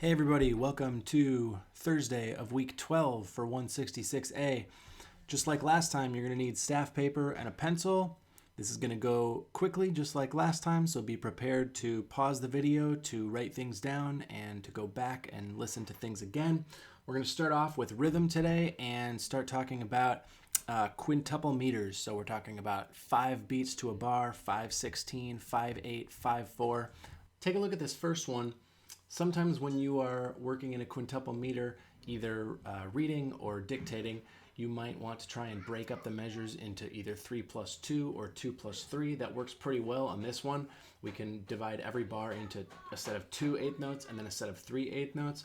Hey everybody, welcome to Thursday of week 12 for 166A. Just like last time, you're going to need staff paper and a pencil. This is going to go quickly just like last time, so be prepared to pause the video, to write things down, and to go back and listen to things again. We're going to start off with rhythm today and start talking about quintuple meters. So we're talking about 5 beats to a bar, 5/16, 5/8, 5/4. Take a look at this first one. Sometimes when you are working in a quintuple meter, either reading or dictating, you might want to try and break up the measures into either 3+2 or 2+3. That works pretty well on this one. We can divide every bar into a set of 2 eighth notes and then a set of 3 eighth notes.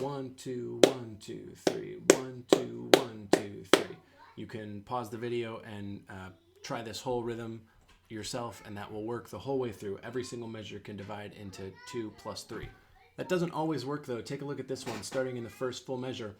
1, 2, 1, 2, 3, 1, 2, 1, 2, 3. You can pause the video and try this whole rhythm yourself, and that will work the whole way through. Every single measure can divide into 2+3. That doesn't always work though. Take a look at this one, starting in the first full measure.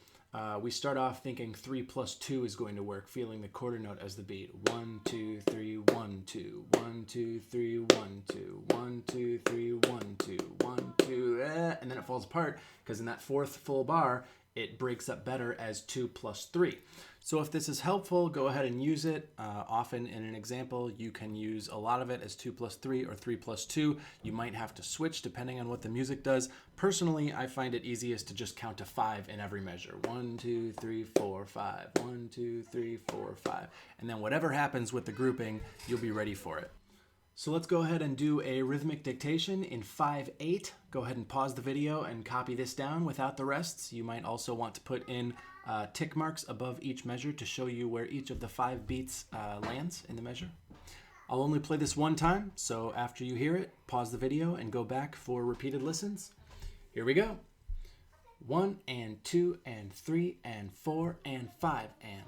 We start off thinking 3+2 is going to work, feeling the quarter note as the beat. 1, 2, 3, 1, 2, 1, 2, 3, 1, 2, 1, 2, 3, 1, 2, 1, 2, and then it falls apart because in that fourth full bar, it breaks up better as 2+3. So if this is helpful, go ahead and use it. Often in an example, you can use a lot of it as 2+3 or 3+2. You might have to switch depending on what the music does. Personally, I find it easiest to just count to 5 in every measure. 1, 2, 3, 4, 5. 1, 2, 3, 4, 5. And then whatever happens with the grouping, you'll be ready for it. So let's go ahead and do a rhythmic dictation in 5/8. Go ahead and pause the video and copy this down without the rests. You might also want to put in tick marks above each measure to show you where each of the 5 beats lands in the measure. I'll only play this one time, so after you hear it, pause the video and go back for repeated listens. Here we go. 1 and 2 and 3 and 4 and 5 and...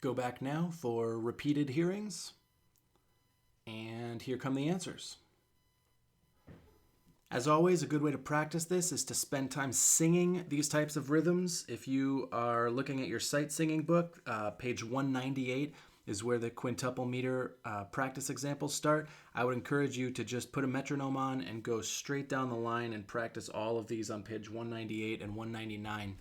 Go back now for repeated hearings, and here come the answers. As always, a good way to practice this is to spend time singing these types of rhythms. If you are looking at your sight singing book, page 198 is where the quintuple meter practice examples start. I would encourage you to just put a metronome on and go straight down the line and practice all of these on page 198 and 199.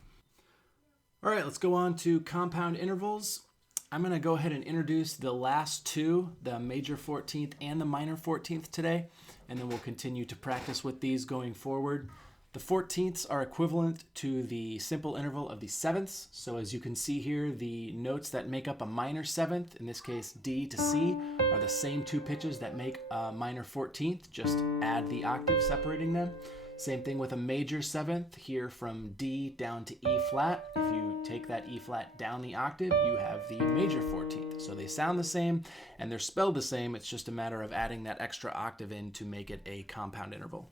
All right, let's go on to compound intervals. I'm going to go ahead and introduce the last two, the major 14th and the minor 14th today, and then we'll continue to practice with these going forward. The 14ths are equivalent to the simple interval of the 7ths. So as you can see here, the notes that make up a minor 7th, in this case D to C, are the same 2 pitches that make a minor 14th. Just add the octave separating them. Same thing with a major 7th, here from D down to E flat. If you take that E flat down the octave, you have the major 14th. So they sound the same and they're spelled the same. It's just a matter of adding that extra octave in to make it a compound interval.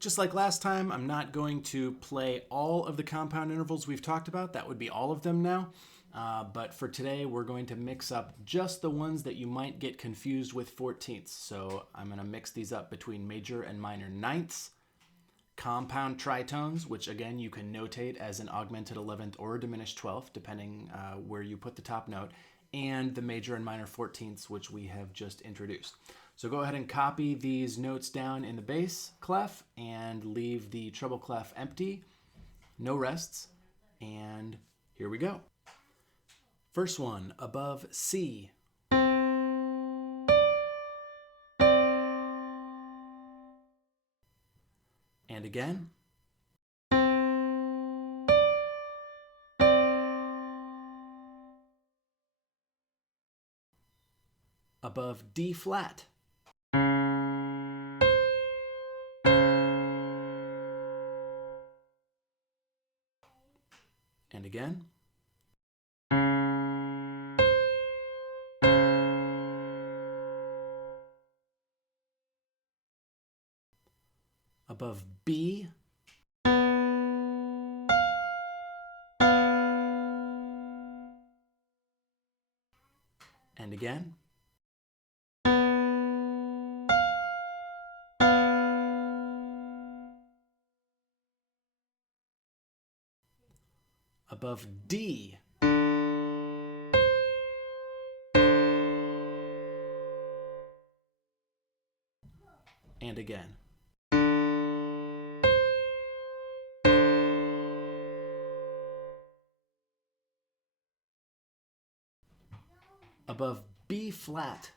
Just like last time, I'm not going to play all of the compound intervals we've talked about. That would be all of them now. But for today, we're going to mix up just the ones that you might get confused with 14ths. So I'm going to mix these up between major and minor 9ths. Compound tritones, which again you can notate as an augmented 11th or a diminished 12th, depending where you put the top note, and the major and minor 14ths, which we have just introduced. So go ahead and copy these notes down in the bass clef and leave the treble clef empty, no rests, and here we go. First one, above C. And again. Above D flat. And again. Above B. again. Above D. And again. Above B flat.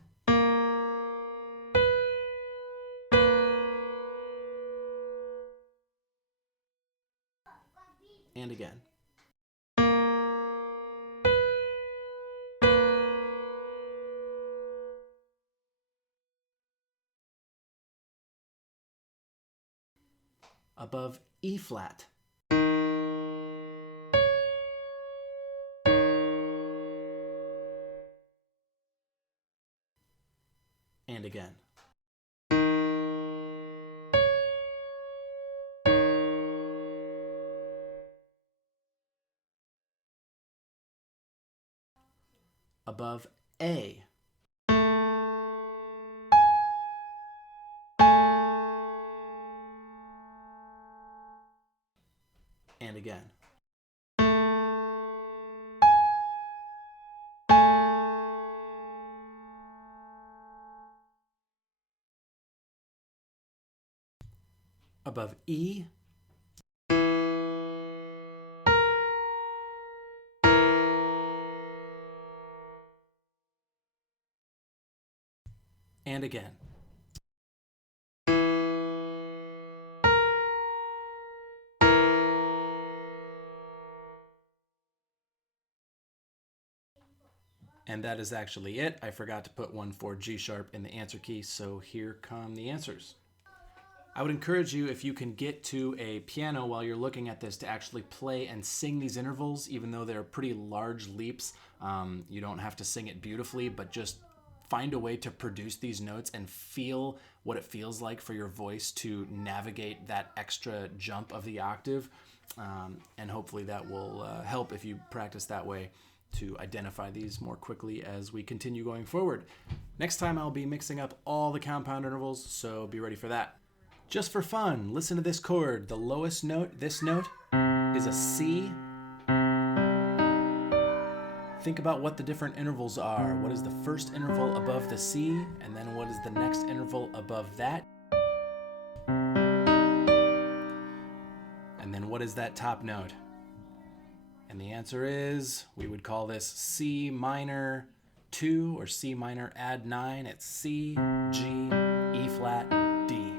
And again. Above E flat. And again. Above A. And again. Above E. And again. And that is actually it. I forgot to put one for G sharp in the answer key, so here come the answers. I would encourage you, if you can get to a piano while you're looking at this, to actually play and sing these intervals, even though they're pretty large leaps. You don't have to sing it beautifully, but just find a way to produce these notes and feel what it feels like for your voice to navigate that extra jump of the octave. And hopefully that will help if you practice that way to identify these more quickly as we continue going forward. Next time I'll be mixing up all the compound intervals, so be ready for that. Just for fun, listen to this chord. The lowest note, this note, is a C. Think about what the different intervals are. What is the first interval above the C, and then what is the next interval above that? And then what is that top note? And the answer is, we would call this C minor 2 or C minor add 9. It's C, G, E flat, D.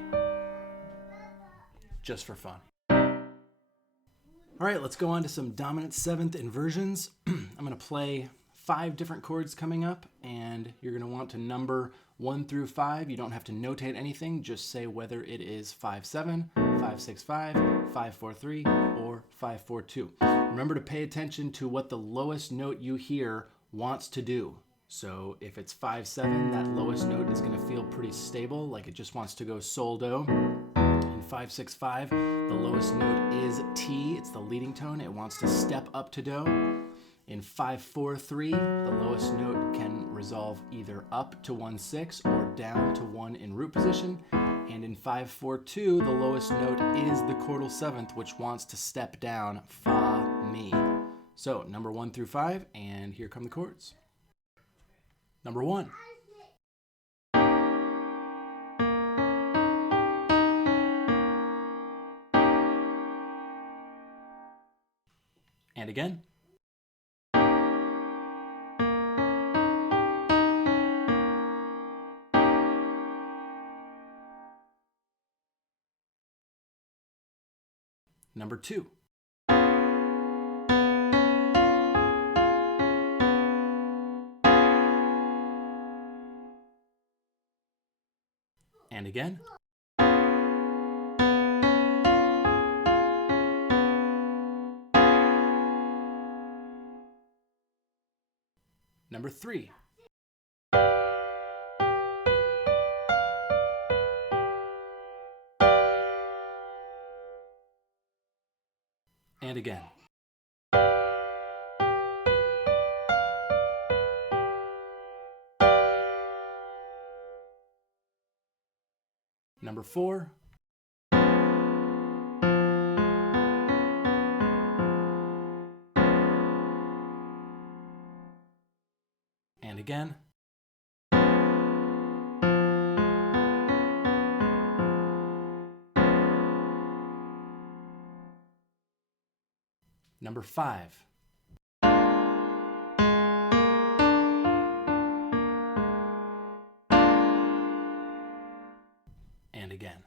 Just for fun. All right, let's go on to some dominant seventh inversions. I'm going to play 5 different chords coming up, and you're going to want to number 1 through 5. You don't have to notate anything, just say whether it is 5-7, 5-6-5, 5-4-3, or 5-4-2. Remember to pay attention to what the lowest note you hear wants to do. So if it's 5-7, that lowest note is going to feel pretty stable, like it just wants to go sol do. In 5-6-5, the lowest note is T. It's the leading tone. It wants to step up to do. In 5-4-3, the lowest note can resolve either up to 1-6 or down to 1 in root position. And in 5-4-2, the lowest note is the chordal seventh, which wants to step down, fa, mi. So number 1 through 5, and here come the chords. Number 1. And again. Number 2. And again. Number 3. And again. Number 4. And again. Number 5. And again.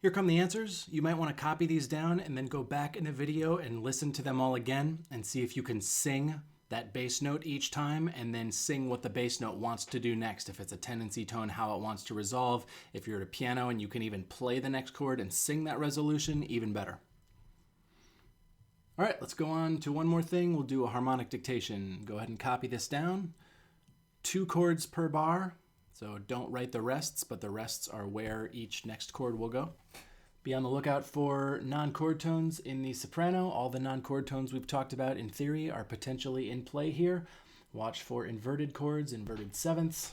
Here come the answers. You might want to copy these down and then go back in the video and listen to them all again and see if you can sing that bass note each time and then sing what the bass note wants to do next. If it's a tendency tone, how it wants to resolve. If you're at a piano and you can even play the next chord and sing that resolution, even better. All right, let's go on to one more thing. We'll do a harmonic dictation. Go ahead and copy this down. 2 chords per bar. So don't write the rests, but the rests are where each next chord will go. Be on the lookout for non-chord tones in the soprano. All the non-chord tones we've talked about in theory are potentially in play here. Watch for inverted chords, inverted sevenths.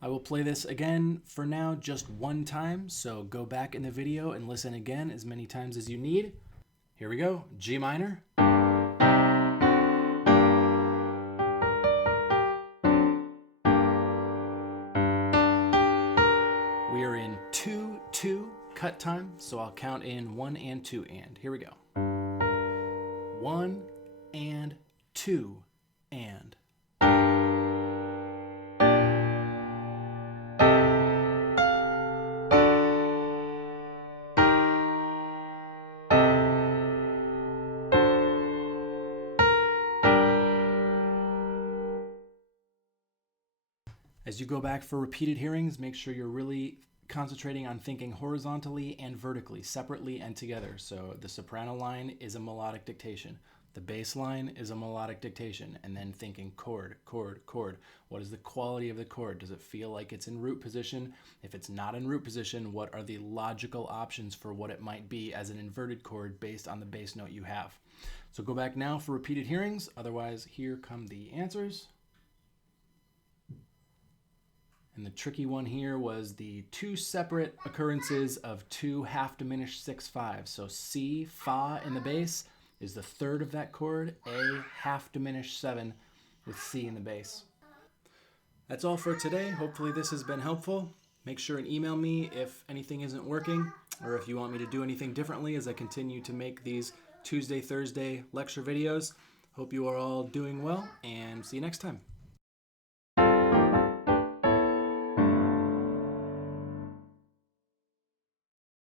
I will play this again for now just one time, so go back in the video and listen again as many times as you need. Here we go, G minor. We are in 2-2 cut time, so I'll count in 1 and 2 and. Here we go. 1 and 2 and. As you go back for repeated hearings, make sure you're really concentrating on thinking horizontally and vertically, separately and together. So the soprano line is a melodic dictation. The bass line is a melodic dictation. And then thinking chord, chord, chord. What is the quality of the chord? Does it feel like it's in root position? If it's not in root position, what are the logical options for what it might be as an inverted chord based on the bass note you have? So go back now for repeated hearings. Otherwise, here come the answers. And the tricky one here was the 2 separate occurrences of 2 half diminished 6/5. So C, Fa in the bass is the 3rd of that chord, A half diminished 7 with C in the bass. That's all for today. Hopefully this has been helpful. Make sure and email me if anything isn't working or if you want me to do anything differently as I continue to make these Tuesday, Thursday lecture videos. Hope you are all doing well and see you next time.